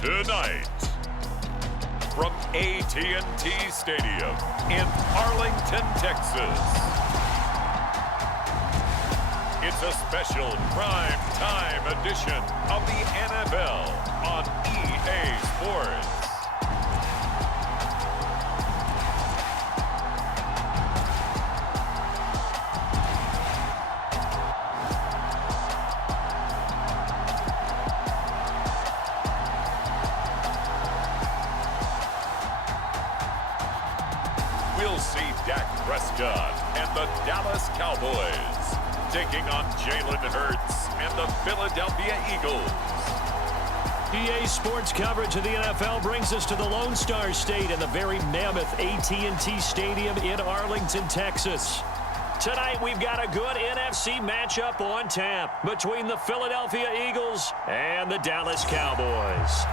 Tonight, from AT&T Stadium in Arlington, Texas, it's a special prime time edition of the NFL on EA Sports. We'll see Dak Prescott and the Dallas Cowboys taking on Jalen Hurts and the Philadelphia Eagles. EA Sports coverage of the NFL brings us to the Lone Star State and the very mammoth AT&T Stadium in Arlington, Texas. Tonight, we've got a good NFC matchup on tap between the Philadelphia Eagles and the Dallas Cowboys.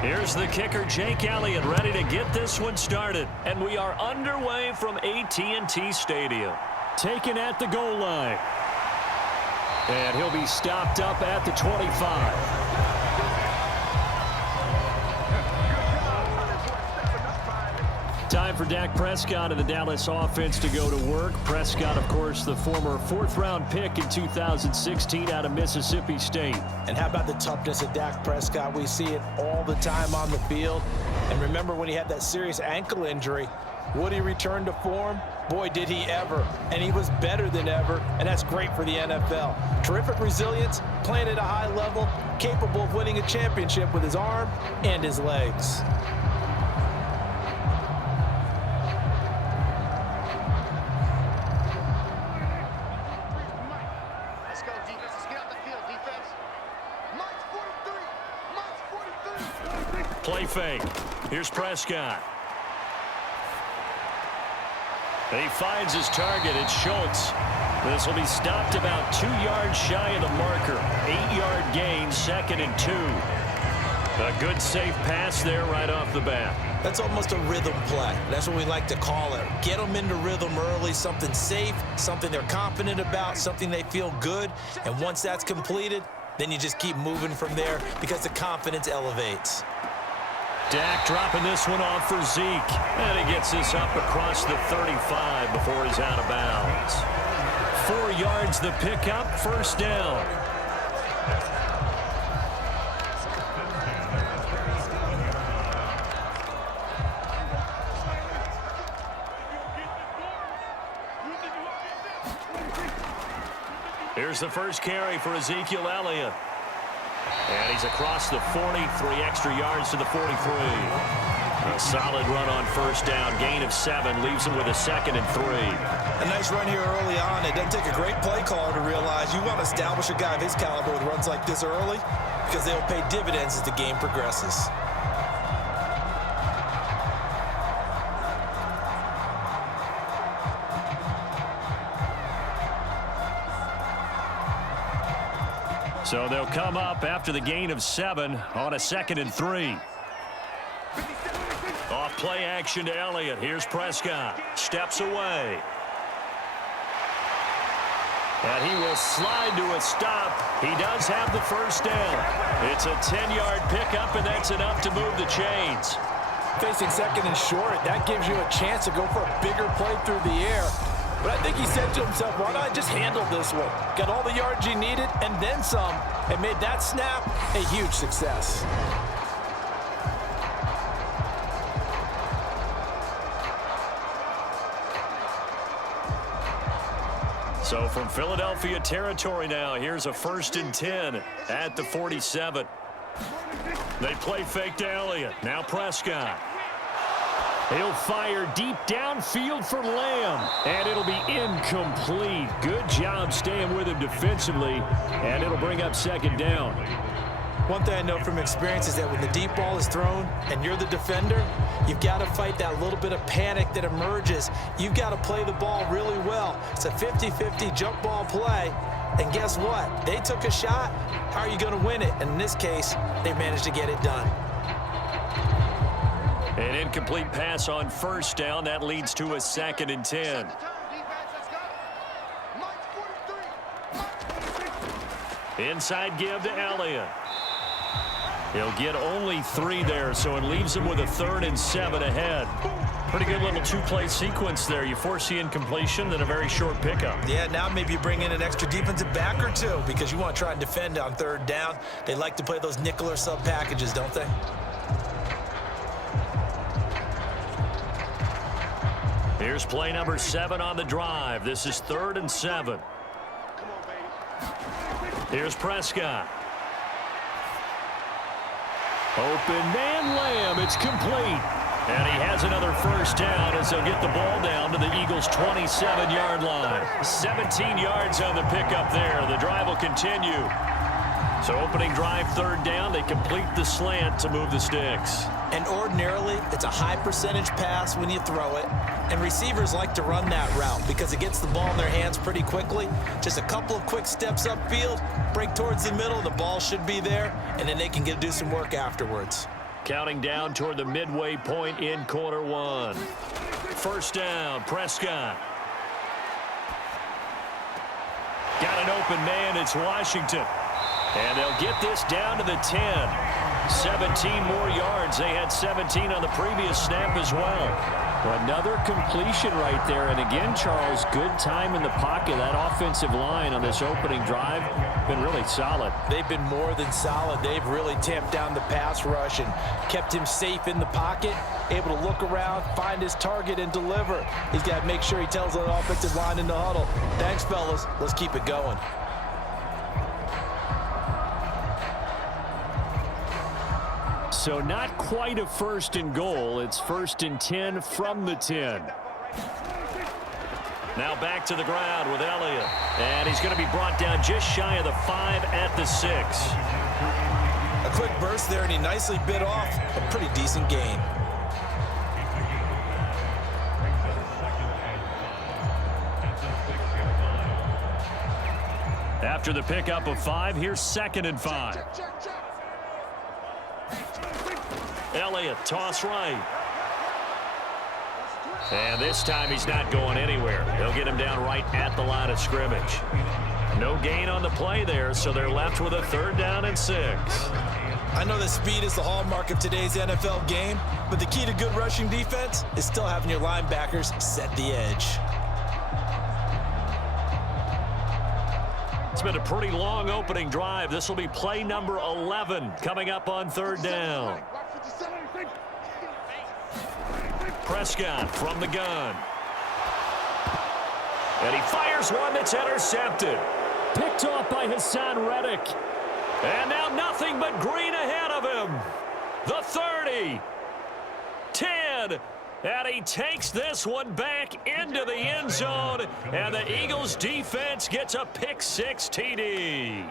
Here's the kicker, Jake Elliott, ready to get this one started. And we are underway from AT&T Stadium. Taken at the goal line. And he'll be stopped up at the 25. Time for Dak Prescott of the Dallas offense to go to work. Prescott, of course, the former fourth-round pick in 2016 out of Mississippi State. And how about the toughness of Dak Prescott? We see it all the time on the field. And remember when he had that serious ankle injury, would he return to form? Boy, did he ever. And he was better than ever, and that's great for the NFL. Terrific resilience, playing at a high level, capable of winning a championship with his arm and his legs. Play fake. Here's Prescott. He finds his target. It's Schultz. This will be stopped about 2 yards shy of the marker. 8-yard gain, 2nd and 2. A good safe pass there right off the bat. That's almost a rhythm play. That's what we like to call it. Get them into rhythm early, something safe, something they're confident about, something they feel good. And once that's completed, then you just keep moving from there because the confidence elevates. Dak dropping this one off for Zeke. And he gets this up across the 35 before he's out of bounds. 4 yards the pickup, first down. Here's the first carry for Ezekiel Elliott. And he's across the 40, 3 extra yards to the 43. A solid run on first down, gain of 7, leaves him with a 2nd and 3. A nice run here early on. It doesn't take a great play caller to realize you want to establish a guy of his caliber with runs like this early because they'll pay dividends as the game progresses. So they'll come up after the gain of 7 on a 2nd and 3. Off play action to Elliott. Here's Prescott. Steps away. And he will slide to a stop. He does have the first down. It's a 10-yard pickup, and that's enough to move the chains. Facing 2nd and short, that gives you a chance to go for a bigger play through the air. But I think he said to himself, why not just handle this one? Got all the yards he needed and then some, and made that snap a huge success. So from Philadelphia territory now, here's a 1st and 10 at the 47. They play fake to Elliott. Now Prescott. He'll fire deep downfield for Lamb, and it'll be incomplete. Good job staying with him defensively, and it'll bring up second down. One thing I know from experience is that when the deep ball is thrown and you're the defender, you've got to fight that little bit of panic that emerges. You've got to play the ball really well. It's a 50-50 jump ball play, and guess what? They took a shot. How are you going to win it? And in this case, they managed to get it done. An incomplete pass on first down. That leads to a 2nd and 10. Inside give to Elliott. He'll get only 3 there, so it leaves him with a 3rd and 7 ahead. Pretty good little 2-play sequence there. You force the incompletion, then a very short pickup. Yeah, now maybe you bring in an extra defensive back or 2 because you want to try and defend on 3rd down. They like to play those nickel or sub packages, don't they? Here's play number 7 on the drive. This is 3rd and 7. Here's Prescott. Open man Lamb. It's complete. And he has another first down as they'll get the ball down to the Eagles' 27-yard line. 17 yards on the pickup there. The drive will continue. So opening drive, 3rd down. They complete the slant to move the sticks. And ordinarily, it's a high percentage pass when you throw it. And receivers like to run that route because it gets the ball in their hands pretty quickly. Just a couple of quick steps upfield, break towards the middle, the ball should be there, and then they can do some work afterwards. Counting down toward the midway point in quarter 1. First down, Prescott. Got an open man, it's Washington. And they'll get this down to the 10. 17 more yards. They had 17 on the previous snap as well. Another completion right there. And again, Charles, good time in the pocket. That offensive line on this opening drive been really solid. They've been more than solid. They've really tamped down the pass rush and kept him safe in the pocket, able to look around, find his target, and deliver. He's got to make sure he tells the offensive line in the huddle, thanks, fellas. Let's keep it going. So not quite a 1st and goal. It's 1st and 10 from the 10. Now back to the ground with Elliott. And he's going to be brought down just shy of the 5 at the 6. A quick burst there, and he nicely bit off a pretty decent gain. After the pickup of 5, here's 2nd and 5. Elliott, toss right. And this time he's not going anywhere. They'll get him down right at the line of scrimmage. No gain on the play there, so they're left with a 3rd down and 6. I know that speed is the hallmark of today's NFL game, but the key to good rushing defense is still having your linebackers set the edge. It's been a pretty long opening drive. This will be play number 11 coming up on 3rd down. Prescott from the gun. And he fires one that's intercepted. Picked off by Hassan Reddick. And now nothing but green ahead of him. The 30. 10. And he takes this one back into the end zone. And the Eagles defense gets a pick-6 TD.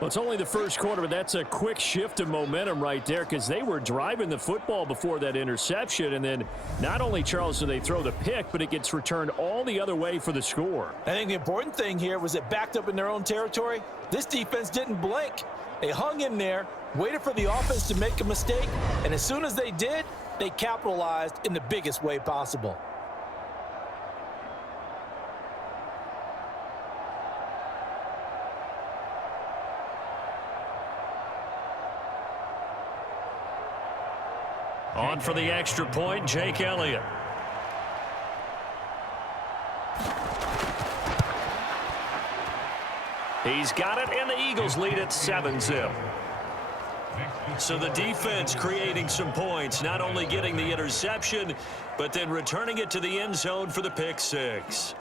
Well, it's only the first quarter, but that's a quick shift of momentum right there because they were driving the football before that interception. And then not only, Charles, do they throw the pick, but it gets returned all the other way for the score. I think the important thing here was it backed up in their own territory. This defense didn't blink. They hung in there, waited for the offense to make a mistake, and as soon as they did, they capitalized in the biggest way possible. On for the extra point, Jake Elliott. He's got it, and the Eagles lead at 7-0. So the defense creating some points, not only getting the interception, but then returning it to the end zone for the pick-6.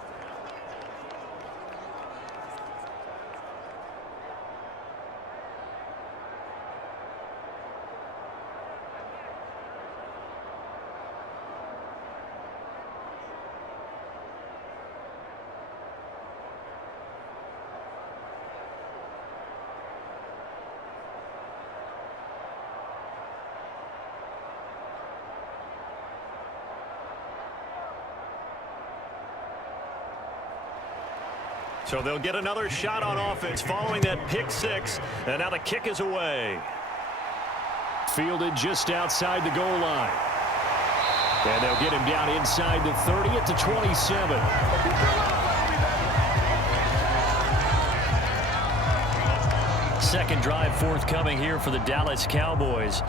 So they'll get another shot on offense following that pick six. And now the kick is away. Fielded just outside the goal line. And they'll get him down inside the 30 at the 27. Second drive forthcoming here for the Dallas Cowboys.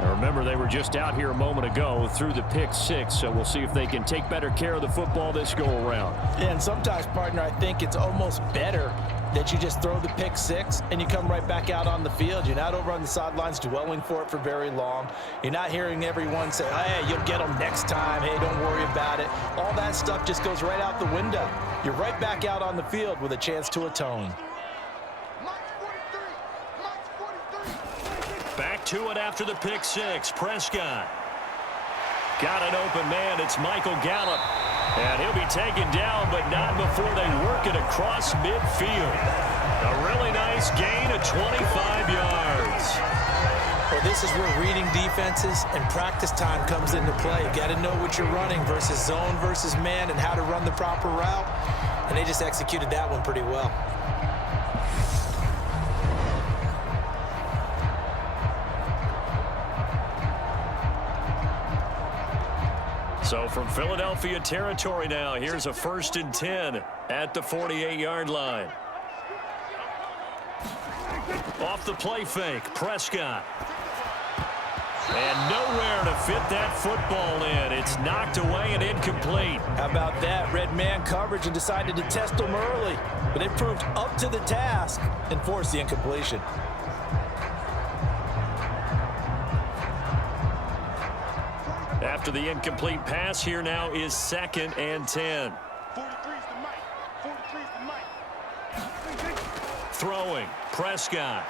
Now remember, they were just out here a moment ago through the pick six, so we'll see if they can take better care of the football this go-around. Yeah, and sometimes, partner, I think it's almost better that you just throw the pick six and you come right back out on the field. You're not over on the sidelines dwelling for it for very long. You're not hearing everyone say, hey, you'll get them next time. Hey, don't worry about it. All that stuff just goes right out the window. You're right back out on the field with a chance to atone. Back to it after the pick six. Prescott. Got an open man. It's Michael Gallup. And he'll be taken down, but not before they work it across midfield. A really nice gain of 25 yards. Well, this is where reading defenses and practice time comes into play. You got to know what you're running versus zone versus man and how to run the proper route. And they just executed that one pretty well. So from Philadelphia territory now, here's a 1st and 10 at the 48-yard line. Off the play fake, Prescott. And nowhere to fit that football in. It's knocked away and incomplete. How about that? Red man coverage and decided to test them early. But they proved up to the task and forced the incompletion. After the incomplete pass, here now is 2nd and 10. Throwing, Prescott.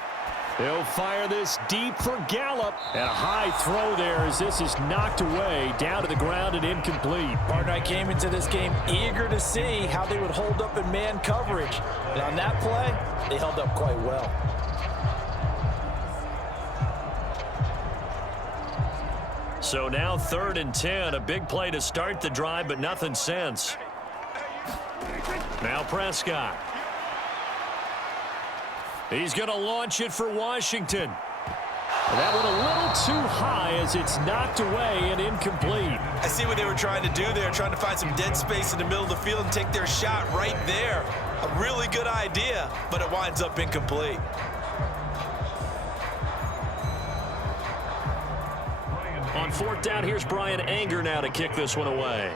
He'll fire this deep for Gallup. And a high throw there as this is knocked away down to the ground and incomplete. Partner, I came into this game eager to see how they would hold up in man coverage. And on that play, they held up quite well. So now 3rd and 10, a big play to start the drive, but nothing since. Now Prescott. He's going to launch it for Washington. That one a little too high as it's knocked away and incomplete. I see what they were trying to do there, trying to find some dead space in the middle of the field and take their shot right there. A really good idea, but it winds up incomplete. On 4th down, here's Brian Anger now to kick this one away.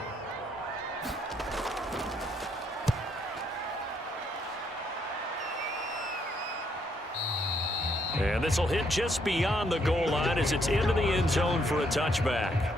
And this will hit just beyond the goal line as it's into the end zone for a touchback.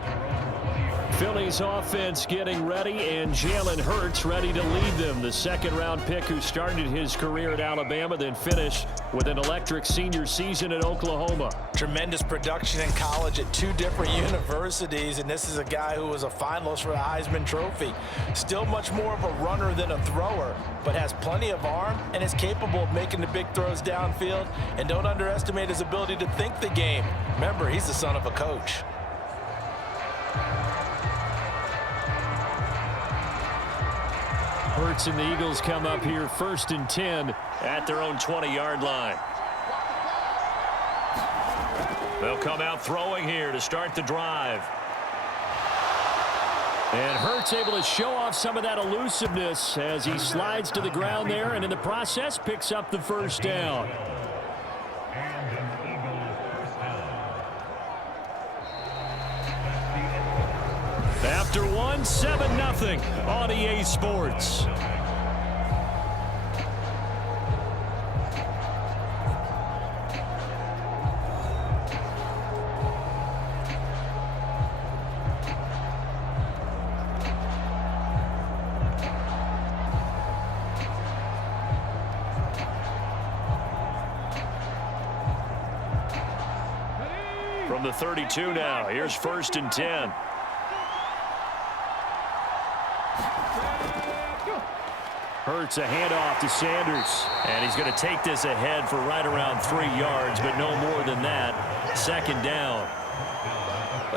Philly's offense getting ready, and Jalen Hurts ready to lead them. The 2nd-round pick who started his career at Alabama, then finished with an electric senior season at Oklahoma. Tremendous production in college at 2 different universities, and this is a guy who was a finalist for the Heisman Trophy. Still much more of a runner than a thrower, but has plenty of arm and is capable of making the big throws downfield. And don't underestimate his ability to think the game. Remember, he's the son of a coach. Hurts and the Eagles come up here 1st and 10 at their own 20-yard line. They'll come out throwing here to start the drive. And Hurts able to show off some of that elusiveness as he slides to the ground there, and in the process picks up the 1st down. After one, 7-0 on EA Sports. From the 32 now, here's 1st and 10. Hurts a handoff to Sanders, and he's going to take this ahead for right around 3 yards, but no more than that. 2nd down.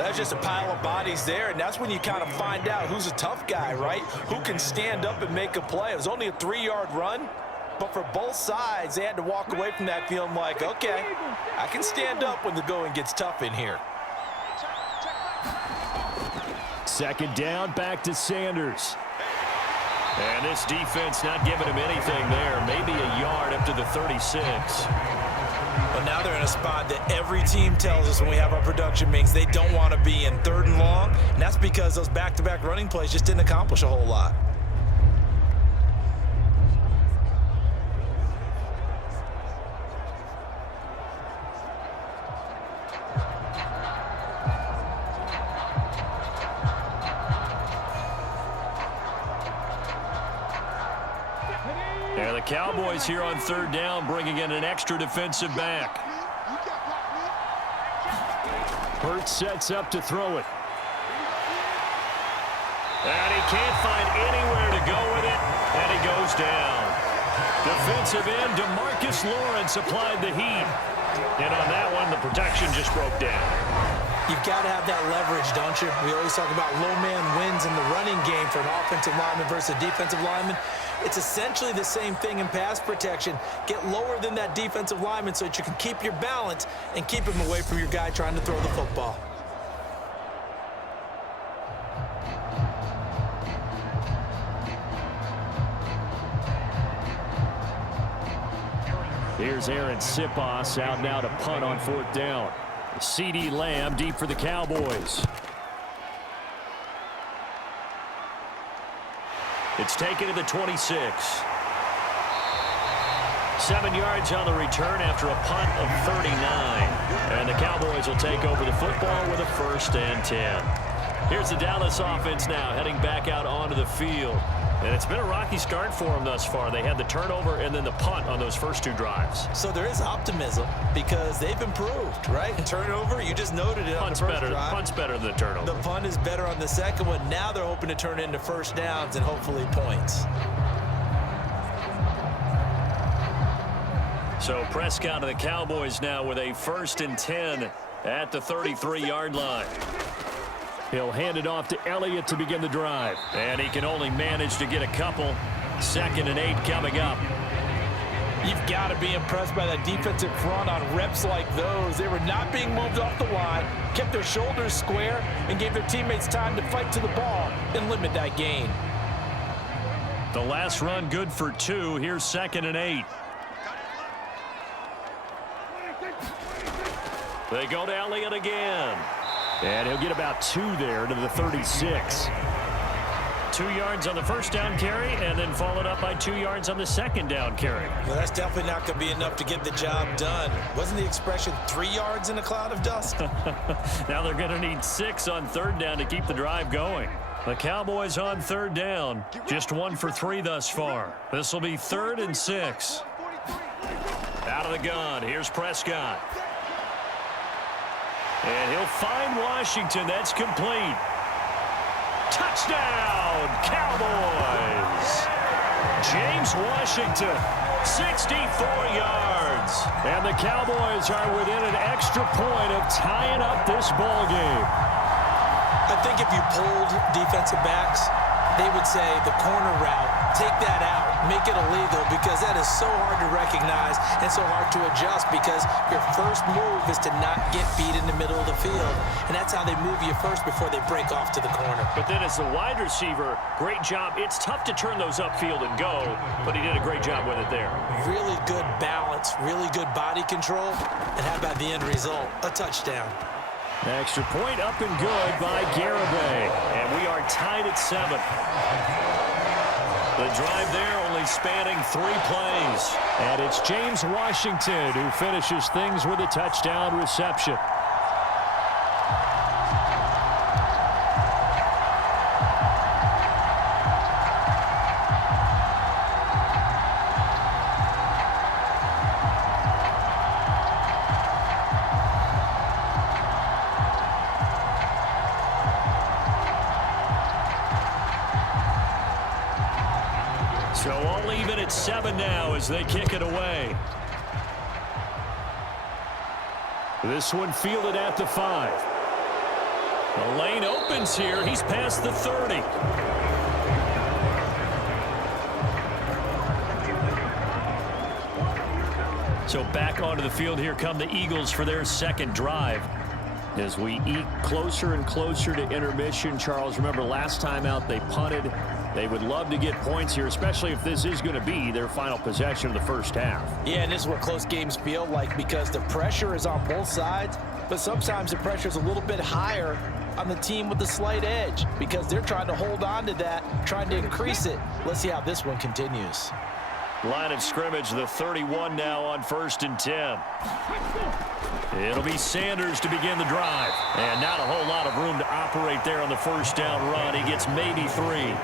There's just a pile of bodies there, and that's when you kind of find out who's a tough guy, right? Who can stand up and make a play. It was only a 3-yard run, but for both sides, they had to walk away from that feeling like, okay, I can stand up when the going gets tough in here. Second down, back to Sanders. And this defense not giving him anything there. Maybe a yard up to the 36. But now they're in a spot that every team tells us when we have our production meetings they don't want to be in, 3rd and long. And that's because those back-to-back running plays just didn't accomplish a whole lot. And the Cowboys here on 3rd down, bringing in an extra defensive back. Hurts sets up to throw it. And he can't find anywhere to go with it, and he goes down. Defensive end DeMarcus Lawrence applied the heat. And on that one, the protection just broke down. You've got to have that leverage, don't you? We always talk about low man wins in the running game for an offensive lineman versus a defensive lineman. It's essentially the same thing in pass protection. Get lower than that defensive lineman so that you can keep your balance and keep him away from your guy trying to throw the football. Here's Aaron Sipos out now to punt on 4th down. CeeDee Lamb deep for the Cowboys. It's taken to the 26. 7 yards on the return after a punt of 39. And the Cowboys will take over the football with a 1st and 10. Here's the Dallas offense now heading back out onto the field. And it's been a rocky start for them thus far. They had the turnover and then the punt on those first 2 drives. So there is optimism because they've improved, right? Turnover, you just noted it on the first drive. Punt's better than the turnover. The punt is better on the second one. Now they're hoping to turn it into 1st downs and hopefully points. So Prescott of the Cowboys now with a 1st and 10 at the 33-yard line. He'll hand it off to Elliott to begin the drive. And he can only manage to get a couple. 2nd and 8 coming up. You've got to be impressed by that defensive front on reps like those. They were not being moved off the line, kept their shoulders square, and gave their teammates time to fight to the ball and limit that gain. The last run good for 2. Here's 2nd and 8. They go to Elliott again. And he'll get about 2 there to the 36. 2 yards on the 1st down carry, and then followed up by 2 yards on the 2nd down carry. Well, that's definitely not going to be enough to get the job done. Wasn't the expression 3 yards in a cloud of dust? Now they're going to need 6 on 3rd down to keep the drive going. The Cowboys on 3rd down, just 1 for 3 thus far. This will be 3rd and 6. Out of the gun, here's Prescott. And he'll find Washington. That's complete. Touchdown, Cowboys. James Washington, 64 yards. And the Cowboys are within an extra point of tying up this ball game. I think if you polled defensive backs, they would say the corner route, take that out, make it illegal, because that is so hard to recognize and so hard to adjust because your first move is to not get beat in the middle of the field. And that's how they move you first before they break off to the corner. But then as the wide receiver, great job. It's tough to turn those upfield and go, but he did a great job with it there. Really good balance, really good body control. And how about the end result? A touchdown. Extra point up and good by Garibay. And we are tied at 7. The drive there only spanning 3 plays. And it's James Washington who finishes things with a touchdown reception. So all even at 7 now as they kick it away. This one fielded at the 5. The lane opens here. He's past the 30. So back onto the field here come the Eagles for their second drive. As we eke closer and closer to intermission, Charles, remember last time out they punted. They would love to get points here, especially if this is going to be their final possession of the first half. Yeah, and this is what close games feel like because the pressure is on both sides, but sometimes the pressure is a little bit higher on the team with the slight edge because they're trying to hold on to that, trying to increase it. Let's see how this one continues. Line of scrimmage, the 31 now on 1st and 10. It'll be Sanders to begin the drive. And not a whole lot of room to operate there on the first down run. He gets maybe 3.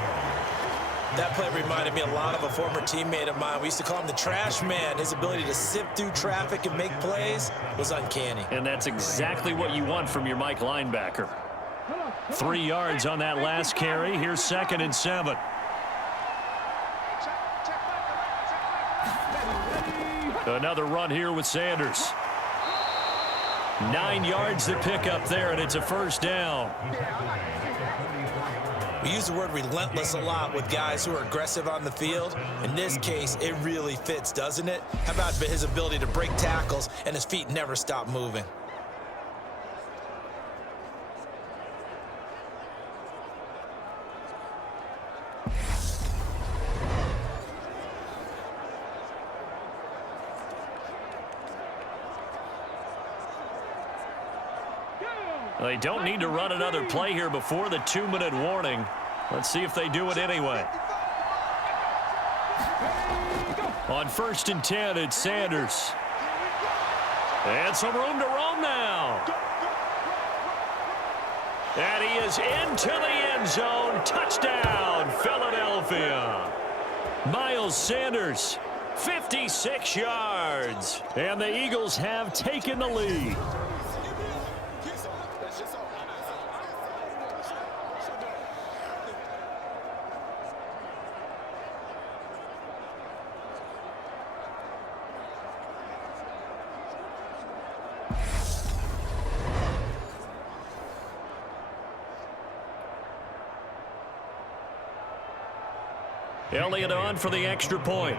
That play reminded me a lot of a former teammate of mine. We used to call him the trash man. His ability to sift through traffic and make plays was uncanny. And that's exactly what you want from your Mike linebacker. 3 yards on that last carry. Here's 2nd and 7. Another run here with Sanders. 9 yards to pick up there, and it's a first down. We use the word relentless a lot with guys who are aggressive on the field. In this case, it really fits, doesn't it? How about his ability to break tackles and his feet never stop moving? They don't need to run another play here before the 2-minute warning. Let's see if they do it anyway. On 1st and 10, it's Sanders. And some room to roam now. And he is into the end zone. Touchdown, Philadelphia. Miles Sanders, 56 yards. And the Eagles have taken the lead. Elliott on for the extra point.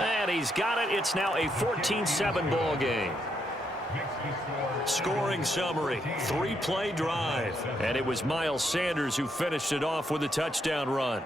And he's got it. It's now a 14-7 ball game. Scoring summary, 3-play drive. And it was Miles Sanders who finished it off with a touchdown run.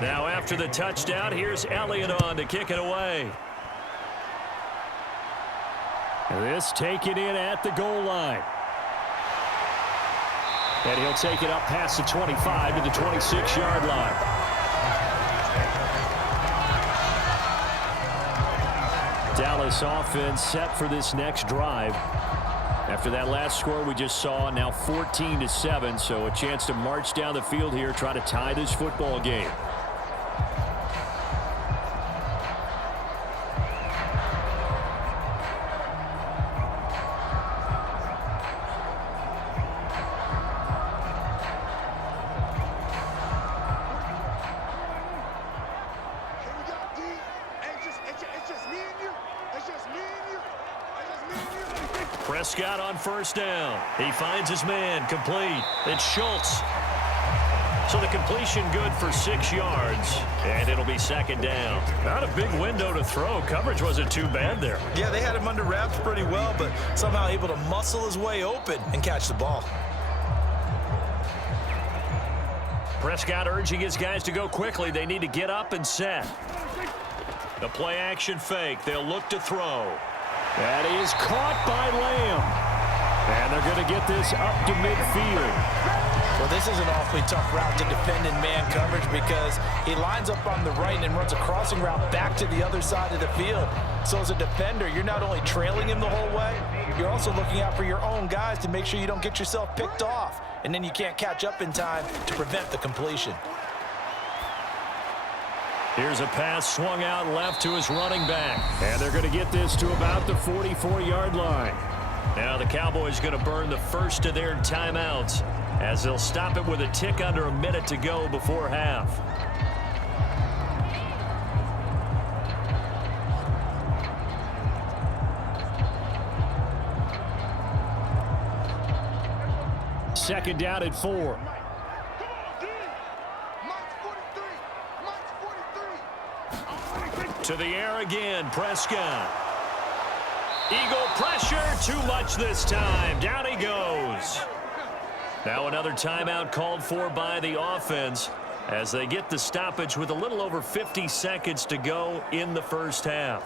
Now after the touchdown, here's Elliott on to kick it away. This taken in at the goal line. And he'll take it up past the 25 to the 26-yard line. Dallas offense set for this next drive. After that last score we just saw, now 14-7, so a chance to march down the field here, try to tie this football game. Prescott on first down. He finds his man, complete. It's Schultz. So the completion good for 6 yards, and it'll be second down. Not a big window to throw. Coverage wasn't too bad there. Yeah, they had him under wraps pretty well, but somehow able to muscle his way open and catch the ball. Prescott urging his guys to go quickly. They need to get up and set. The play action fake. They'll look to throw. That is caught by Lamb. And they're going to get this up to midfield. But this is an awfully tough route to defend in man coverage because he lines up on the right and runs a crossing route back to the other side of the field. So as a defender, you're not only trailing him the whole way, you're also looking out for your own guys to make sure you don't get yourself picked off. And then you can't catch up in time to prevent the completion. Here's a pass swung out left to his running back. And they're going to get this to about the 44-yard line. Now the Cowboys going to burn the first of their timeouts as they'll stop it with a tick under a minute to go before half. Second down at 4. To the air again, Prescott. Eagle pressure, too much this time. Down he goes. Now another timeout called for by the offense as they get the stoppage with a little over 50 seconds to go in the first half.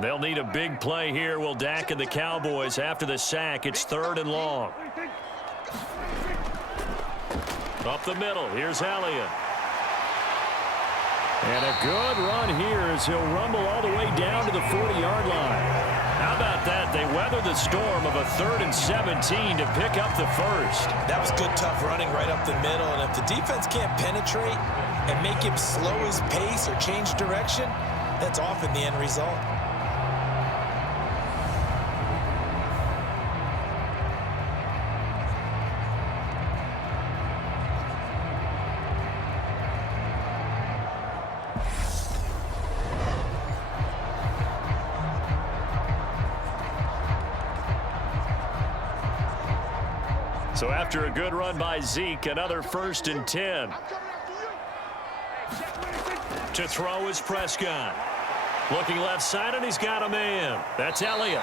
They'll need a big play here. Will Dak and the Cowboys after the sack. It's 3rd and long. Up the middle. Here's Elliott. And a good run here as he'll rumble all the way down to the 40-yard line. How about that? They weathered the storm of a 3rd and 17 to pick up the first. That was good, tough running right up the middle. And if the defense can't penetrate and make him slow his pace or change direction, that's often the end result. So after a good run by Zeke, another 1st and 10. To throw is Prescott. Looking left side, and he's got a man. That's Elliott.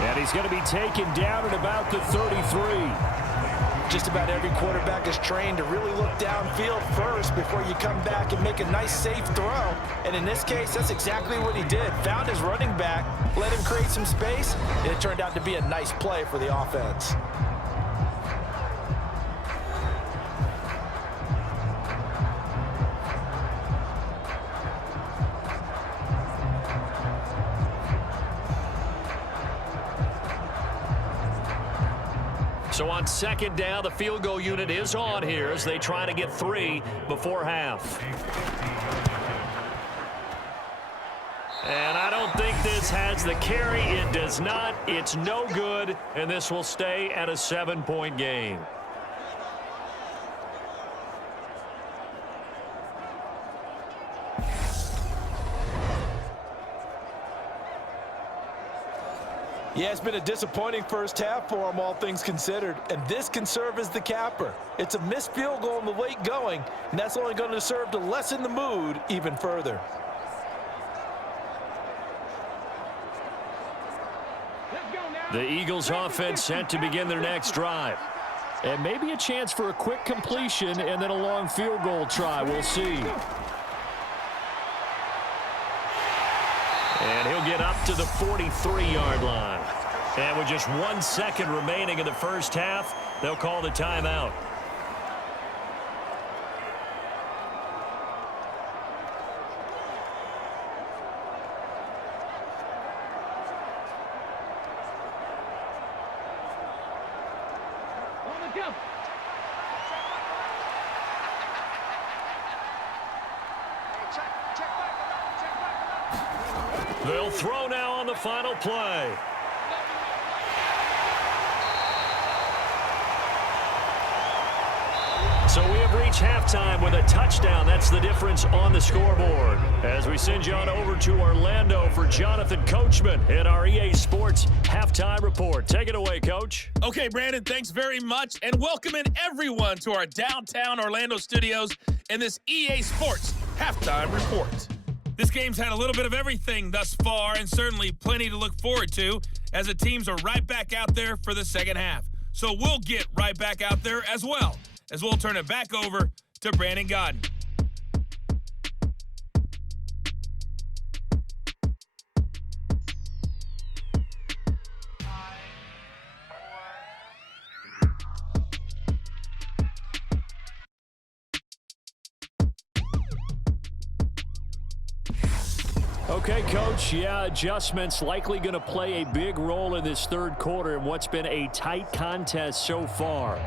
And he's going to be taken down at about the 33. Just about every quarterback is trained to really look downfield first before you come back and make a nice, safe throw. And in this case, that's exactly what he did. Found his running back, let him create some space, and it turned out to be a nice play for the offense. So on 2nd down, the field goal unit is on here as they try to get 3 before half. And I don't think this has the carry. It does not. It's no good, and this will stay at a 7-point game. Yeah, it's been a disappointing first half for him, all things considered, and this can serve as the capper. It's a missed field goal in the late going, and that's only going to serve to lessen the mood even further. The Eagles offense set to begin their next drive. And maybe a chance for a quick completion and then a long field goal try. We'll see. And he'll get up to the 43-yard line. And with just 1 second remaining in the first half, they'll call the timeout. They'll throw now on the final play. So we have reached halftime with a touchdown. That's the difference on the scoreboard. As we send you on over to Orlando for Jonathan Coachman in our EA Sports Halftime Report. Take it away, Coach. Okay, Brandon, thanks very much. And welcome in everyone to our downtown Orlando studios in this EA Sports Halftime Report. This game's had a little bit of everything thus far, and certainly plenty to look forward to as the teams are right back out there for the second half. So we'll get right back out there as well, as we'll turn it back over to Brandon Godden. Okay, Coach, yeah, adjustments likely going to play a big role in this third quarter in what's been a tight contest so far.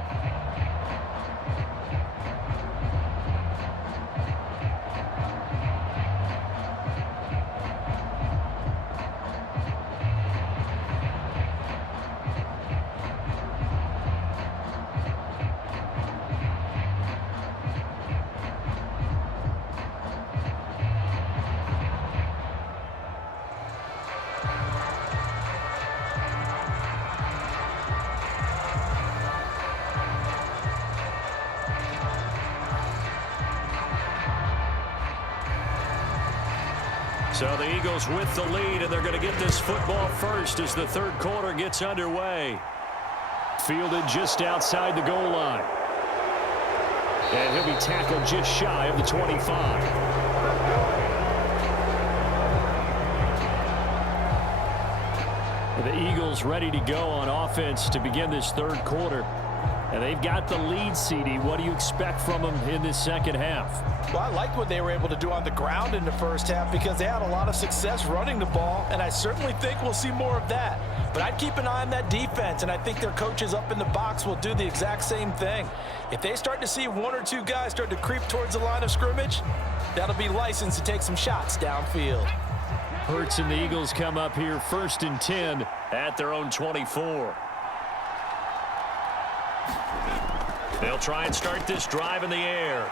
So the Eagles with the lead, and they're going to get this football first as the third quarter gets underway. Fielded just outside the goal line. And he'll be tackled just shy of the 25. The Eagles ready to go on offense to begin this third quarter. And they've got the lead, CD. What do you expect from them in this second half? Well, I like what they were able to do on the ground in the first half because they had a lot of success running the ball, and I certainly think we'll see more of that. But I'd keep an eye on that defense, and I think their coaches up in the box will do the exact same thing. If they start to see one or two guys start to creep towards the line of scrimmage, that'll be licensed to take some shots downfield. Hurts and the Eagles come up here 1st and 10 at their own 24. They'll try and start this drive in the air.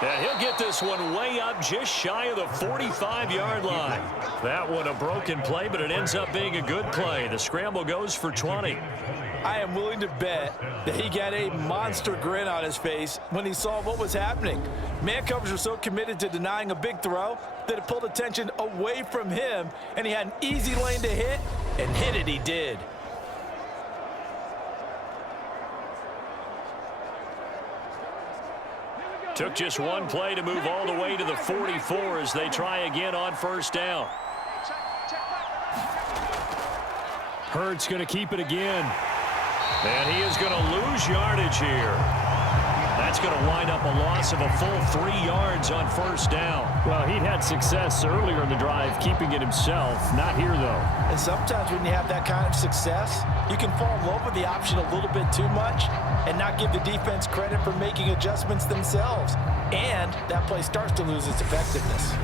And he'll get this one way up just shy of the 45-yard line. That one a broken play, but it ends up being a good play. The scramble goes for 20. I am willing to bet that he got a monster grin on his face when he saw what was happening. Man coverage were so committed to denying a big throw that it pulled attention away from him, and he had an easy lane to hit, and hit it he did. Took just one play to move all the way to the 44 as they try again on first down. Hurts going to keep it again. And he is going to lose yardage here. That's going to wind up a loss of a full 3 yards on first down. Well, he'd had success earlier in the drive keeping it himself. Not here, though. And sometimes when you have that kind of success, you can fall in love with the option a little bit too much and not give the defense credit for making adjustments themselves. And that play starts to lose its effectiveness.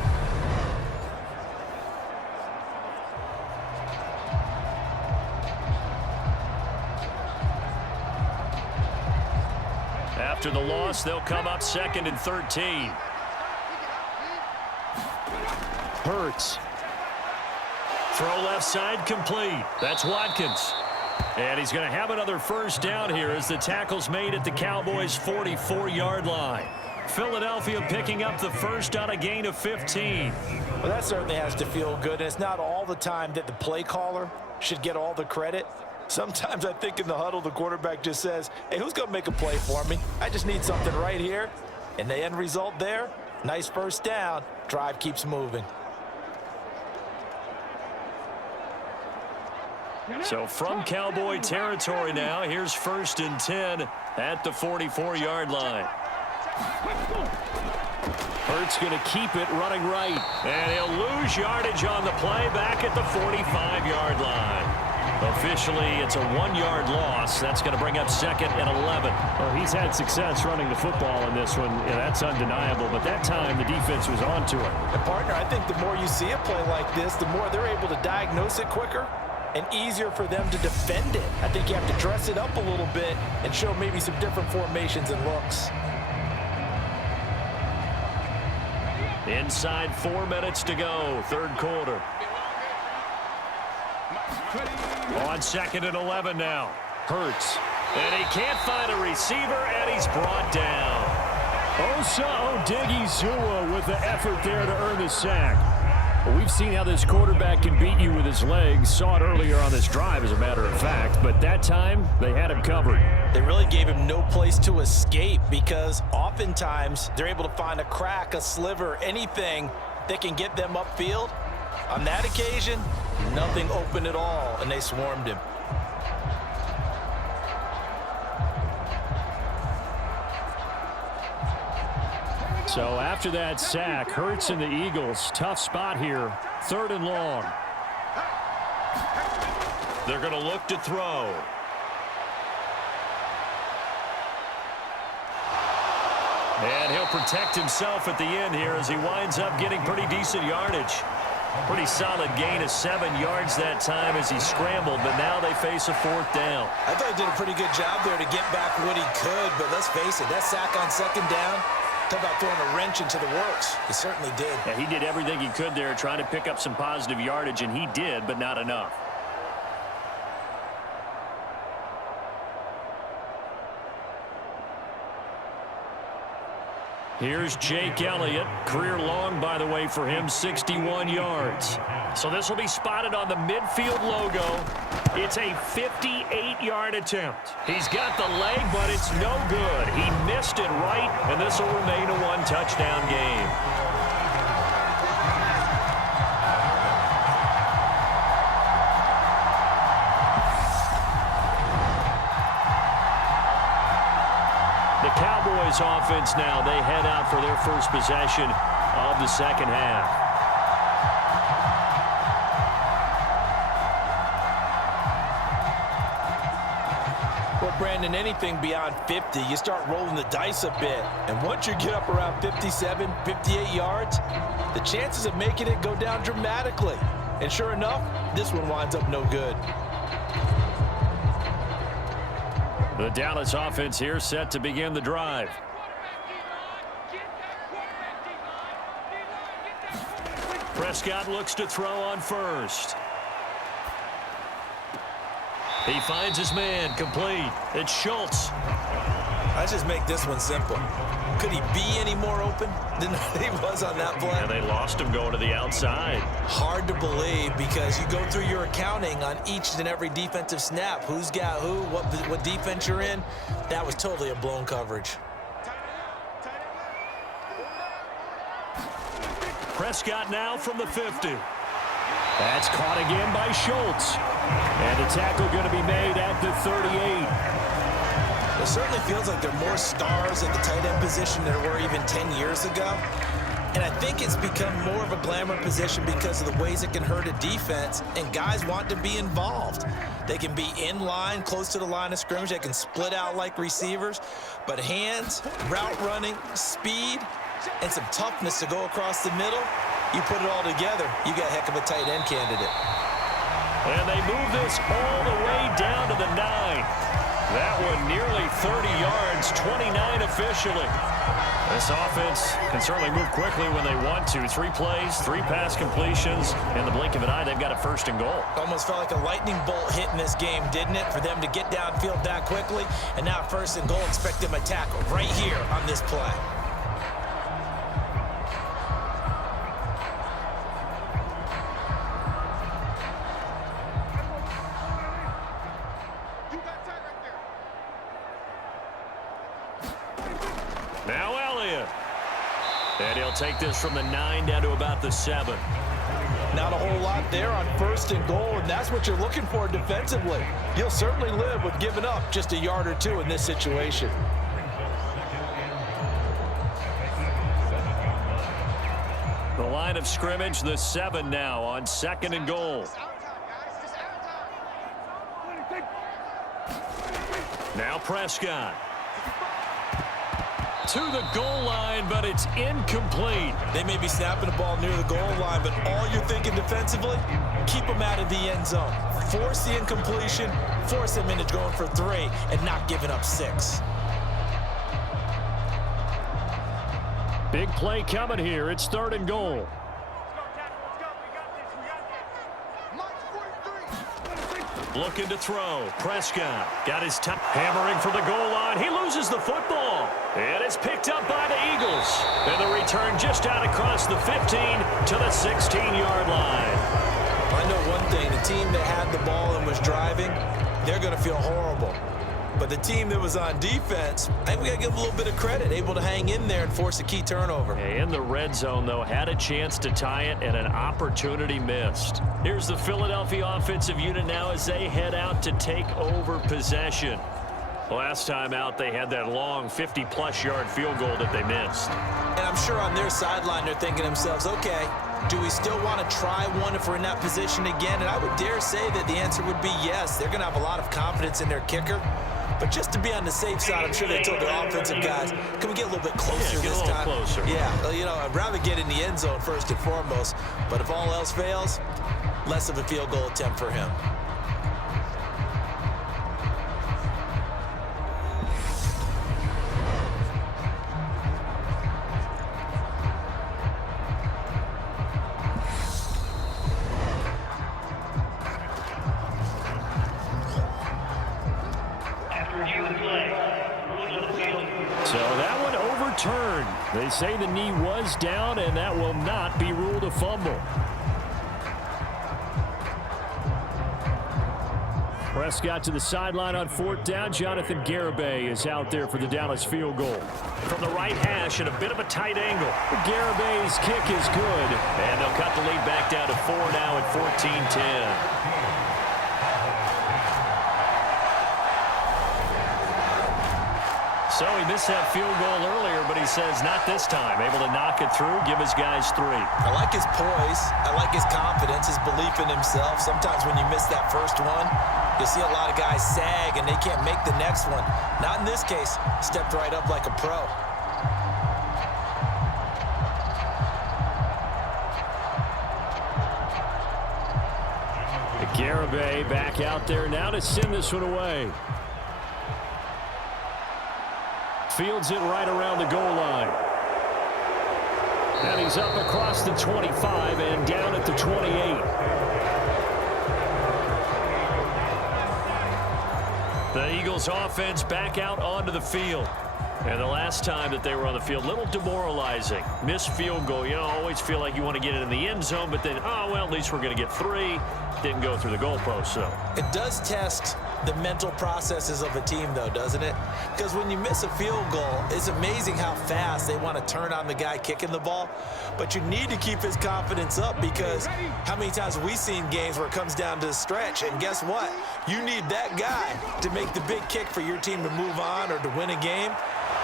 After the loss, they'll come up 2nd and 13. Hurts. Throw left side complete. That's Watkins. And he's going to have another first down here as the tackle's made at the Cowboys' 44-yard line. Philadelphia picking up the first on a gain of 15. Well, that certainly has to feel good. And it's not all the time that the play caller should get all the credit. Sometimes I think in the huddle, the quarterback just says, hey, who's going to make a play for me? I just need something right here. And the end result there, nice first down. Drive keeps moving. So from Cowboy territory now, here's 1st and 10 at the 44-yard line. Hurts going to keep it running right. And he'll lose yardage on the play back at the 45-yard line. Officially, it's a 1-yard loss. That's going to bring up 2nd and 11. Well, he's had success running the football in this one. Yeah, that's undeniable. But that time, the defense was on to it. And, partner, I think the more you see a play like this, the more they're able to diagnose it quicker and easier for them to defend it. I think you have to dress it up a little bit and show maybe some different formations and looks. Inside 4 minutes to go, third quarter. On 2nd and 11 now. Hurts. And he can't find a receiver, and he's brought down. Osa Odighizuwa with the effort there to earn the sack. Well, we've seen how this quarterback can beat you with his legs. Saw it earlier on this drive, as a matter of fact. But that time, they had him covered. They really gave him no place to escape because oftentimes they're able to find a crack, a sliver, anything that can get them upfield. On that occasion, nothing open at all, and they swarmed him. So after that sack, Hurts and the Eagles, tough spot here. 3rd and long. They're going to look to throw. And he'll protect himself at the end here as he winds up getting pretty decent yardage. Pretty solid gain of 7 yards that time as he scrambled, but now they face a 4th down. I thought he did a pretty good job there to get back what he could, but let's face it, that sack on 2nd down, talk about throwing a wrench into the works. He certainly did. Yeah, he did everything he could there trying to pick up some positive yardage, and he did, but not enough. Here's Jake Elliott. Career long, by the way, for him, 61 yards. So this will be spotted on the midfield logo. It's a 58-yard attempt. He's got the leg, but it's no good. He missed it right, and this will remain a 1-touchdown game. Cowboys offense now. They head out for their first possession of the 2nd half. Well, Brandon, anything beyond 50, you start rolling the dice a bit. And once you get up around 57, 58 yards, the chances of making it go down dramatically. And sure enough, this one winds up no good. The Dallas offense here set to begin the drive. Prescott looks to throw on first. He finds his man, complete. It's Schultz. Let's just make this one simple. Could he be any more open than he was on that play? Yeah, they lost him going to the outside. Hard to believe because you go through your accounting on each and every defensive snap. Who's got who, what defense you're in. That was totally a blown coverage. Prescott now from the 50. That's caught again by Schultz. And the tackle going to be made at the 38. It certainly feels like there are more stars at the tight end position than there were even 10 years ago. And I think it's become more of a glamour position because of the ways it can hurt a defense, and guys want to be involved. They can be in line, close to the line of scrimmage. They can split out like receivers. But hands, route running, speed, and some toughness to go across the middle, you put it all together, you got a heck of a tight end candidate. And they move this all the way down to the 9. That one nearly 30 yards, 29 officially. This offense can certainly move quickly when they want to. 3 plays, 3 pass completions. In the blink of an eye, they've got a 1st and goal. Almost felt like a lightning bolt hit in this game, didn't it? For them to get downfield that quickly. And now 1st and goal, expect them to tackle right here on this play. Now Elliott. And he'll take this from the 9 down to about the 7. Not a whole lot there on 1st and goal, and that's what you're looking for defensively. You'll certainly live with giving up just a yard or 2 in this situation. The line of scrimmage, the 7 now on 2nd and goal. Now Prescott. To the goal line, but it's incomplete. They may be snapping the ball near the goal line, but all you're thinking defensively, keep them out of the end zone. Force the incompletion, force them into going for 3, and not giving up 6. Big play coming here. It's 3rd and goal. Looking to throw. Prescott got his top, hammering for the goal line. He loses the football. And it's picked up by the Eagles. And the return just out across the 15 to the 16-yard line. I know one thing. The team that had the ball and was driving, they're going to feel horrible. But the team that was on defense, I think we got to give a little bit of credit, able to hang in there and force a key turnover. In the red zone, though, had a chance to tie it and an opportunity missed. Here's the Philadelphia offensive unit now as they head out to take over possession. Last time out, they had that long 50-plus yard field goal that they missed. And I'm sure on their sideline they're thinking to themselves, okay, do we still want to try one if we're in that position again? And I would dare say that the answer would be yes. They're going to have a lot of confidence in their kicker. But just to be on the safe side, I'm sure they told their offensive guys, can we get a little bit closer this time? Closer. Yeah, you know, I'd rather get in the end zone first and foremost. But if all else fails, less of a field goal attempt for him. So that one overturned. They say the knee was down, and that will not be ruled a fumble. Prescott to the sideline on 4th down. Jonathan Garibay is out there for the Dallas field goal. From the right hash at a bit of a tight angle. Garibay's kick is good. And they'll cut the lead back down to 4 now at 14-10. So he missed that field goal earlier, but he says not this time. Able to knock it through, give his guys 3. I like his poise. I like his confidence, his belief in himself. Sometimes when you miss that first one, you'll see a lot of guys sag and they can't make the next one. Not in this case. Stepped right up like a pro. Garibay back out there now to send this one away. Fields it right around the goal line. And he's up across the 25 and down at the 28. The Eagles offense back out onto the field. And the last time that they were on the field, a little demoralizing. Missed field goal. You know, always feel like you want to get it in the end zone, but then, oh, well, at least we're going to get 3. Didn't go through the goalpost, so. It does test the mental processes of a team, though, doesn't it? Because when you miss a field goal, it's amazing how fast they want to turn on the guy kicking the ball. But you need to keep his confidence up, because how many times have we seen games where it comes down to the stretch? And guess what? You need that guy to make the big kick for your team to move on or to win a game.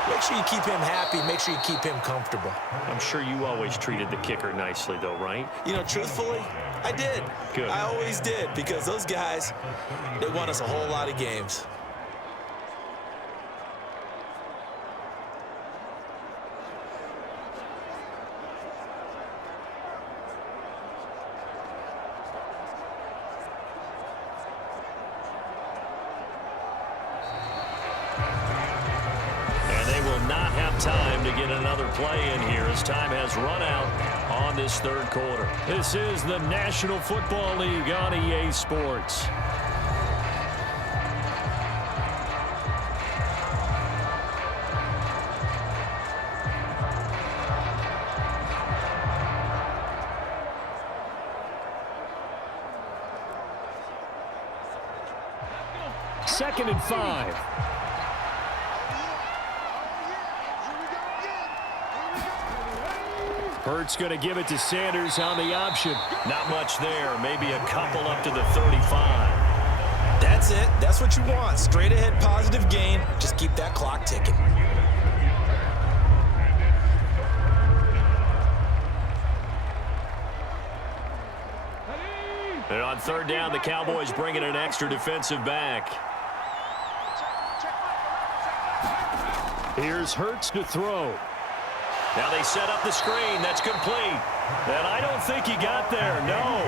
Make sure you keep him happy. Make sure you keep him comfortable. I'm sure you always treated the kicker nicely, though, right? You know, truthfully, I did. Good. I always did, because those guys, they won us a whole lot of games. Time to get another play in here as time has run out on this 3rd quarter. This is the National Football League on EA Sports. Second and 5. Hurts going to give it to Sanders on the option. Not much there. Maybe a couple up to the 35. That's it. That's what you want. Straight ahead positive gain. Just keep that clock ticking. And on 3rd down, the Cowboys bring in an extra defensive back. Here's Hurts to throw. Now they set up the screen. That's complete. And I don't think he got there. No.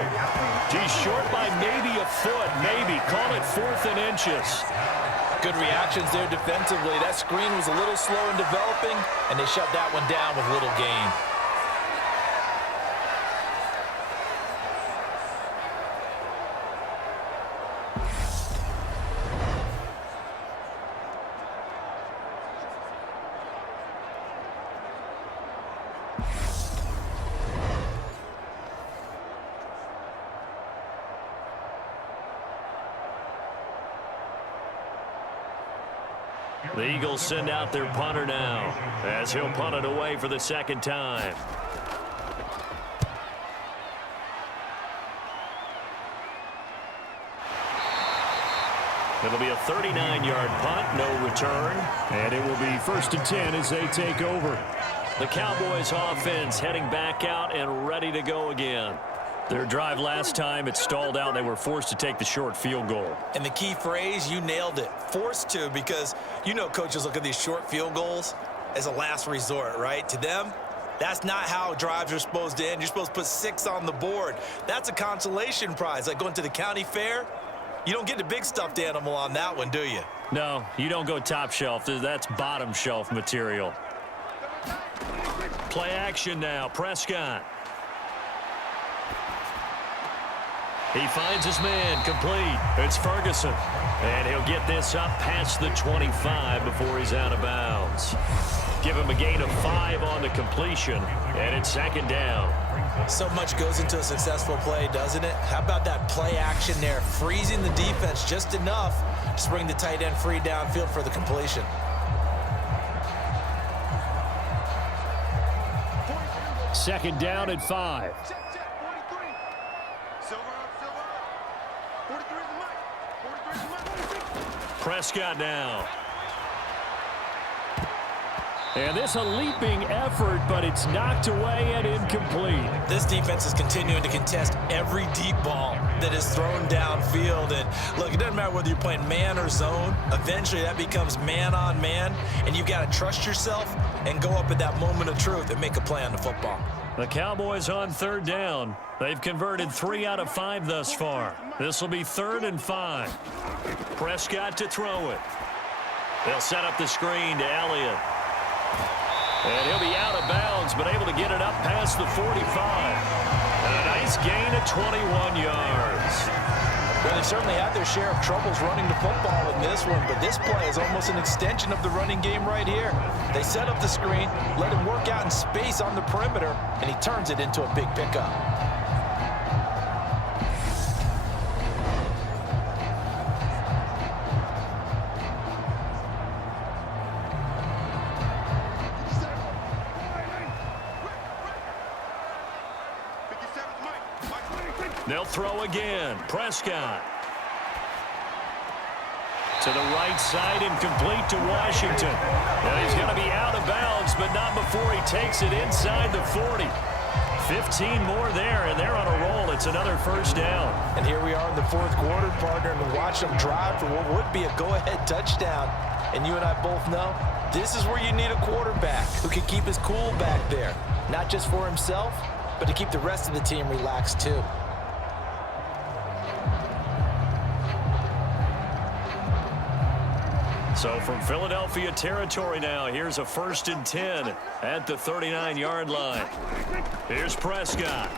He's short by maybe a foot. Maybe. Call it 4th and inches. Good reactions there defensively. That screen was a little slow in developing, and they shut that one down with little gain. The Eagles send out their punter now as he'll punt it away for the 2nd time. It'll be a 39-yard punt, no return. And it will be 1st and 10 as they take over. The Cowboys offense heading back out and ready to go again. Their drive last time, it stalled out. They were forced to take the short field goal. And the key phrase, you nailed it. Forced to, because you know coaches look at these short field goals as a last resort, right? To them, that's not how drives are supposed to end. You're supposed to put 6 on the board. That's a consolation prize. Like going to the county fair, you don't get the big stuffed animal on that one, do you? No, you don't go top shelf. That's bottom shelf material. Play action now. Prescott. He finds his man, complete. It's Ferguson. And he'll get this up past the 25 before he's out of bounds. Give him a gain of 5 on the completion, and it's 2nd down. So much goes into a successful play, doesn't it? How about that play action there, freezing the defense just enough to bring the tight end free downfield for the completion. Second down at 5. Prescott now. And this a leaping effort, but it's knocked away and incomplete. This defense is continuing to contest every deep ball that is thrown downfield. And look, it doesn't matter whether you're playing man or zone. Eventually that becomes man on man, and you've got to trust yourself and go up at that moment of truth and make a play on the football. The Cowboys on 3rd down. They've converted 3 out of 5 thus far. This will be 3rd and 5. Prescott to throw it. They'll set up the screen to Elliott. And he'll be out of bounds, but able to get it up past the 45. And a nice gain of 21 yards. Well, they certainly had their share of troubles running the football in this one, but this play is almost an extension of the running game right here. They set up the screen, let him work out in space on the perimeter, and he turns it into a big pickup. They'll throw again. Prescott. To the right side, incomplete to Washington. And he's going to be out of bounds, but not before he takes it inside the 40. 15 more there, and they're on a roll. It's another 1st down. And here we are in the 4th quarter, partner, and watch them drive for what would be a go-ahead touchdown. And you and I both know this is where you need a quarterback who can keep his cool back there, not just for himself, but to keep the rest of the team relaxed too. So from Philadelphia territory now, here's a 1st and 10 at the 39-yard line. Here's Prescott.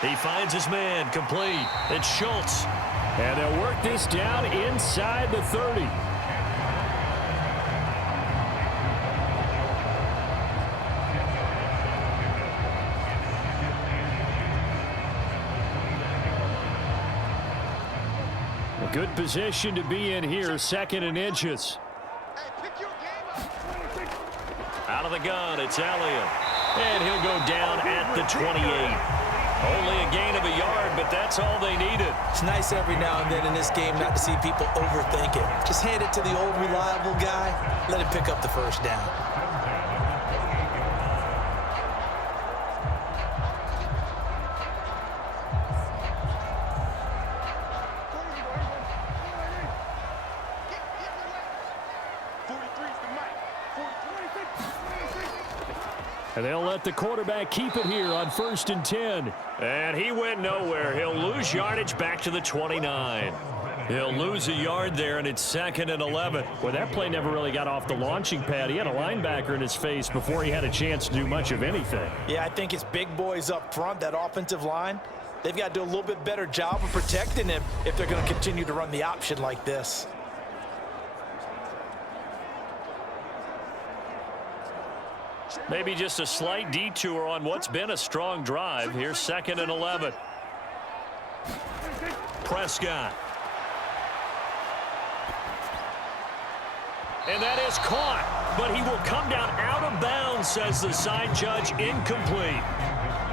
He finds his man, complete. It's Schultz. And they'll work this down inside the 30. Good position to be in here, 2nd and inches. Out of the gun, it's Elliott. And he'll go down at the 28. Only a gain of a yard, but that's all they needed. It's nice every now and then in this game not to see people overthink it. Just hand it to the old reliable guy, let him pick up the 1st down. And they'll let the quarterback keep it here on 1st and 10. And he went nowhere. He'll lose yardage back to the 29. He'll lose a yard there, and it's 2nd and 11. Well, that play never really got off the launching pad. He had a linebacker in his face before he had a chance to do much of anything. Yeah, I think it's big boys up front, that offensive line. They've got to do a little bit better job of protecting him if they're going to continue to run the option like this. Maybe just a slight detour on what's been a strong drive. Here's 2nd and 11. Prescott. And that is caught, but he will come down out of bounds, says the side judge, incomplete.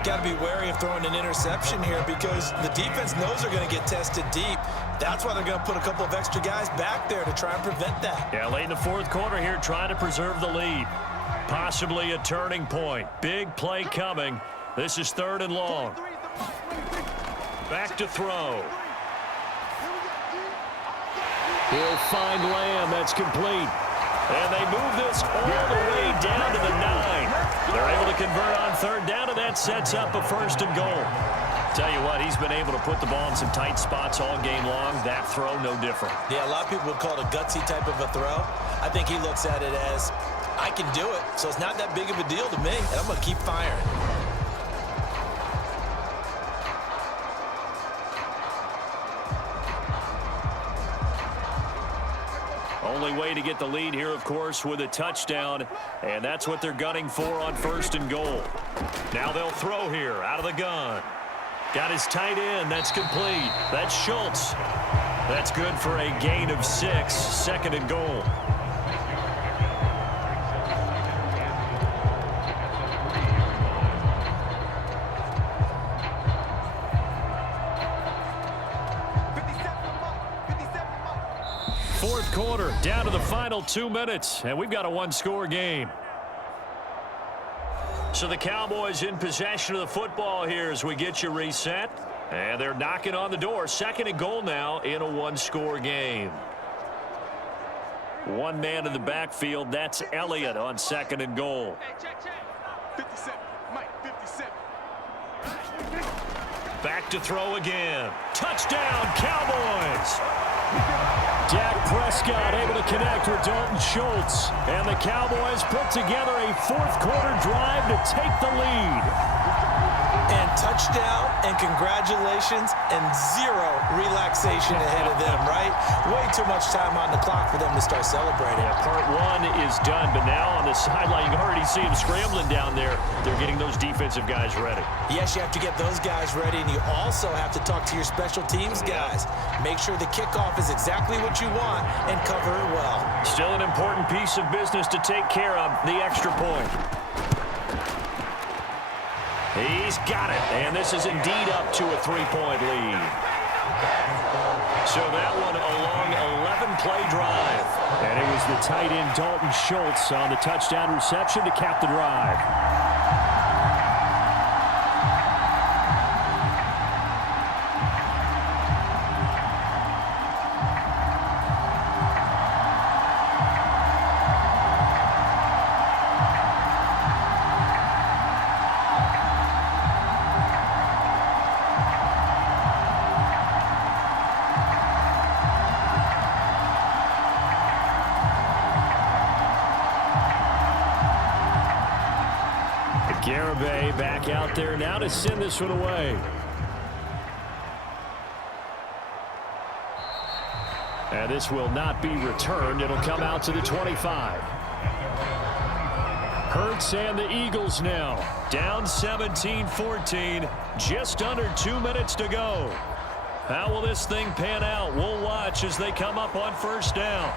got to be wary of throwing an interception here because the defense knows they're going to get tested deep. That's why they're going to put a couple of extra guys back there to try and prevent that. Yeah, late in the fourth quarter here, trying to preserve the lead. Possibly a turning point. Big play coming. This is 3rd and long. Back to throw. He'll find Lamb. That's complete. And they move this all the way down to the 9. They're able to convert on 3rd down, and that sets up a 1st and goal. Tell you what, he's been able to put the ball in some tight spots all game long. That throw, no different. Yeah, a lot of people would call it a gutsy type of a throw. I think he looks at it as, I can do it, so it's not that big of a deal to me, and I'm going to keep firing. Only way to get the lead here, of course, with a touchdown, and that's what they're gunning for on 1st and goal. Now they'll throw here out of the gun. Got his tight end. That's complete. That's Schultz. That's good for a gain of 6. 2nd and goal. Fourth quarter, down to the final 2 minutes, and we've got a 1-score game. So the Cowboys in possession of the football here as we get you reset. And they're knocking on the door. 2nd and goal now in a 1-score game. One man in the backfield. That's Elliott on 2nd and goal. 57. Mike, 57. Back to throw again. Touchdown, Cowboys! Dak Prescott able to connect with Dalton Schultz. And the Cowboys put together a fourth-quarter drive to take the lead. And touchdown, and congratulations, and 0 relaxation ahead of them, right? Way too much time on the clock for them to start celebrating. Yeah, part 1 is done, but now on the sideline, you can already see them scrambling down there. They're getting those defensive guys ready. Yes, you have to get those guys ready, and you also have to talk to your special teams guys. Make sure the kickoff is exactly what you want and cover it well. Still an important piece of business to take care of, the extra point. He's got it, and this is indeed up to a 3-point lead. So that one a long 11-play drive. And it was the tight end Dalton Schultz on the touchdown reception to cap the drive. Garibay back out there now to send this one away. And this will not be returned. It'll come out to the 25. Hurts and the Eagles now down 17-14. Just under 2 minutes to go. How will this thing pan out? We'll watch as they come up on 1st down.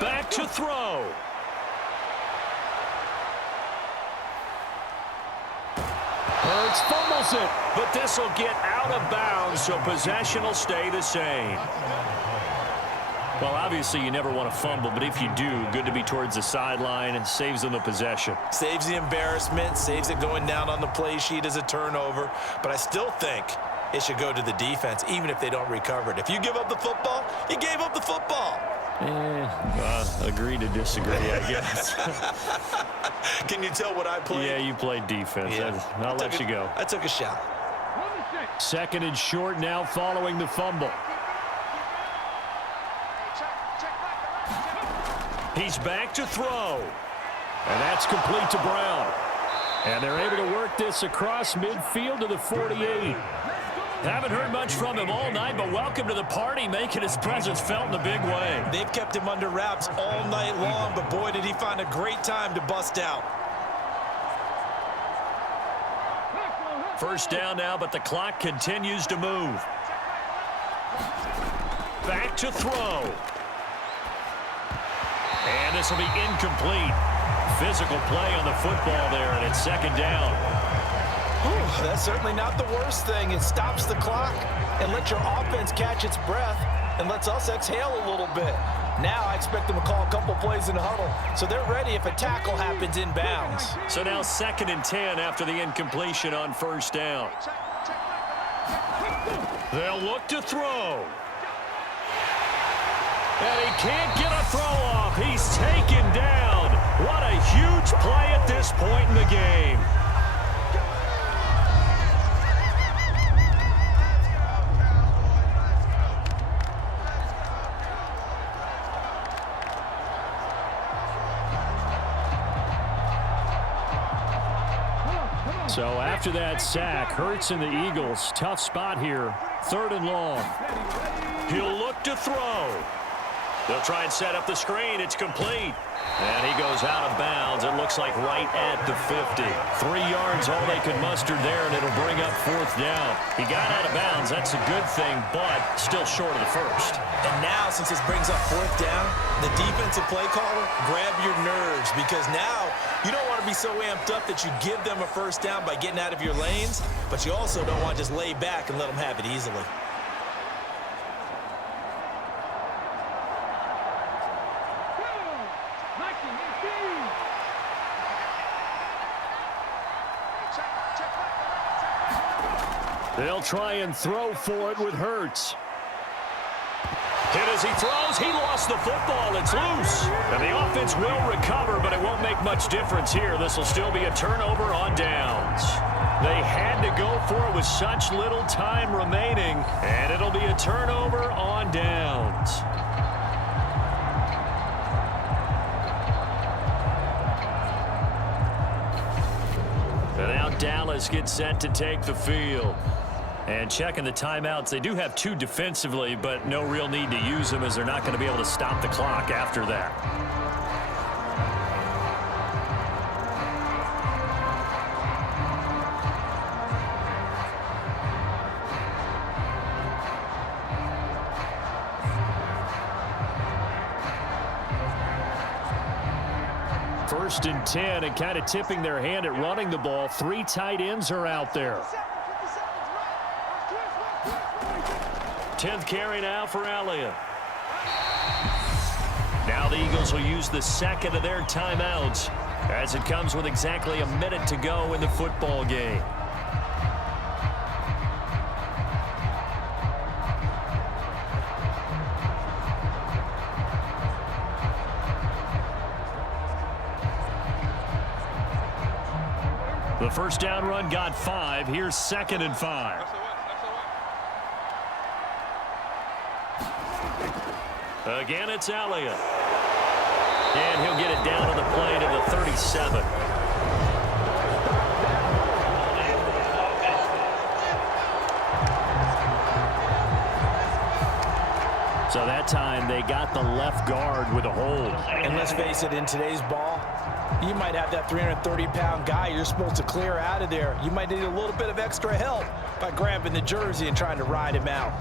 Back to throw. Hurts fumbles it, but this will get out of bounds, so possession will stay the same. Well, obviously you never want to fumble, but if you do, good to be towards the sideline and saves them the possession. Saves the embarrassment, saves it going down on the play sheet as a turnover, but I still think it should go to the defense, even if they don't recover it. If you give up the football, you gave up the football. Agree to disagree, I guess. Can you tell what I played? Yeah, you played defense. Yeah. I'll let you go. I took a shot. 2nd and short now following the fumble. He's back to throw. And that's complete to Brown. And they're able to work this across midfield to the 48. Haven't heard much from him all night, but welcome to the party, making his presence felt in a big way. They've kept him under wraps all night long, but boy, did he find a great time to bust out. First down now, but the clock continues to move. Back to throw. And this will be incomplete. Physical play on the football there, and it's second down. Whew, that's certainly not the worst thing. It stops the clock and lets your offense catch its breath and lets us exhale a little bit. Now I expect them to call a couple plays in the huddle, so they're ready if a tackle happens inbounds. So now 2nd and 10 after the incompletion on first down. They'll look to throw. And he can't get a throw off. He's taken down. What a huge play at this point in the game. So after that sack, Hurts and the Eagles, tough spot here. 3rd and long. He'll look to throw. They'll try and set up the screen. It's complete. And he goes out of bounds. It looks like right at the 50. 3 yards, all they could muster there, and it'll bring up 4th down. He got out of bounds. That's a good thing, but still short of the first. And now, since this brings up 4th down, the defensive play caller, grab your nerves, because now you don't want to be so amped up that you give them a first down by getting out of your lanes, but you also don't want to just lay back and let them have it easily. They'll try and throw for it with Hurts. Hit as he throws. He lost the football. It's loose. And the offense will recover, but it won't make much difference here. This will still be a turnover on downs. They had to go for it with such little time remaining, and it'll be a turnover on downs. And now Dallas gets set to take the field. And checking the timeouts, they do have 2 defensively, but no real need to use them as they're not going to be able to stop the clock after that. First and 10, and kind of tipping their hand at running the ball. 3 tight ends are out there. 10th carry now for Elliott. Now the Eagles will use the 2nd of their timeouts as it comes with exactly a minute to go in the football game. The first down run got 5. Here's 2nd and 5. Again, it's Elliott. And he'll get it down to the play to the 37. So that time they got the left guard with a hold. And let's face it, in today's ball, you might have that 330-pound guy you're supposed to clear out of there. You might need a little bit of extra help by grabbing the jersey and trying to ride him out.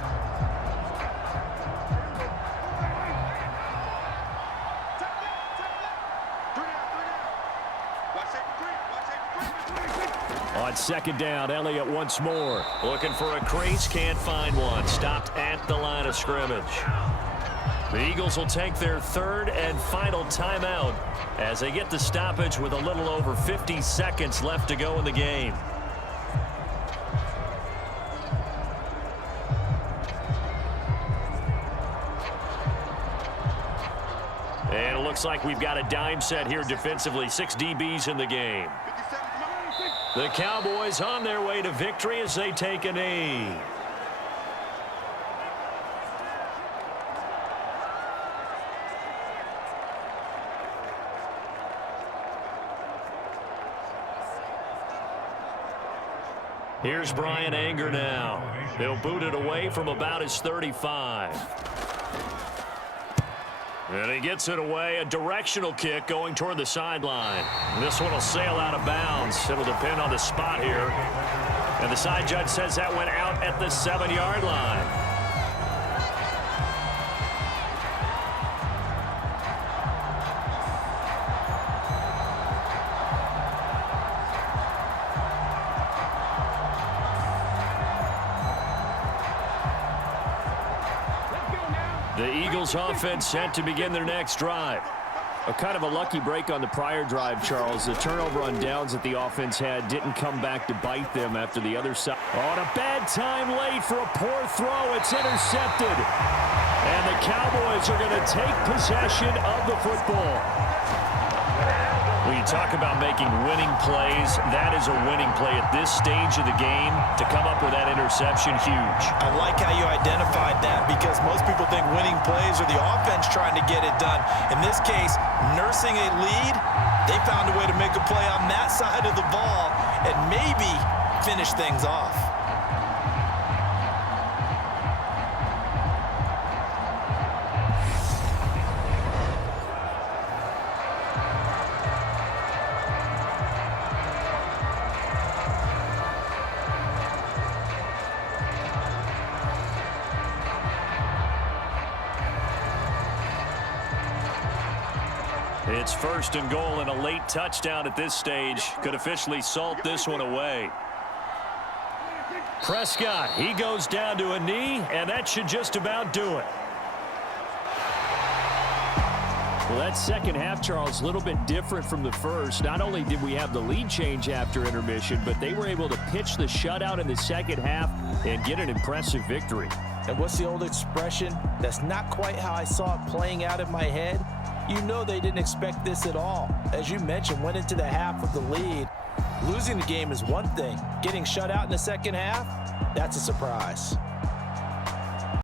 On 2nd down, Elliott once more. Looking for a crease, can't find one. Stopped at the line of scrimmage. The Eagles will take their 3rd and final timeout as they get the stoppage with a little over 50 seconds left to go in the game. And it looks like we've got a dime set here defensively. 6 DBs in the game. The Cowboys on their way to victory as they take a knee. Here's Brian Anger now. He'll boot it away from about his 35. And he gets it away, a directional kick going toward the sideline. This one will sail out of bounds. It'll depend on the spot here. And the side judge says that went out at the 7-yard line. The Eagles offense set to begin their next drive. A kind of a lucky break on the prior drive, Charles. The turnover on downs that the offense had didn't come back to bite them after the other side. On a bad time late for a poor throw. It's intercepted. And the Cowboys are going to take possession of the football. When you talk about making winning plays, that is a winning play at this stage of the game. To come up with that interception, huge. I like how you identified that because most people think winning plays are the offense trying to get it done. In this case, nursing a lead, they found a way to make a play on that side of the ball and maybe finish things off. It's 1st and goal, and a late touchdown at this stage could officially salt this one away. Prescott, he goes down to a knee, and that should just about do it. Well, that second half, Charles, a little bit different from the first. Not only did we have the lead change after intermission, but they were able to pitch the shutout in the second half and get an impressive victory. And what's the old expression? That's not quite how I saw it playing out in my head. You know they didn't expect this at all. As you mentioned, went into the half with the lead. Losing the game is one thing. Getting shut out in the second half, that's a surprise.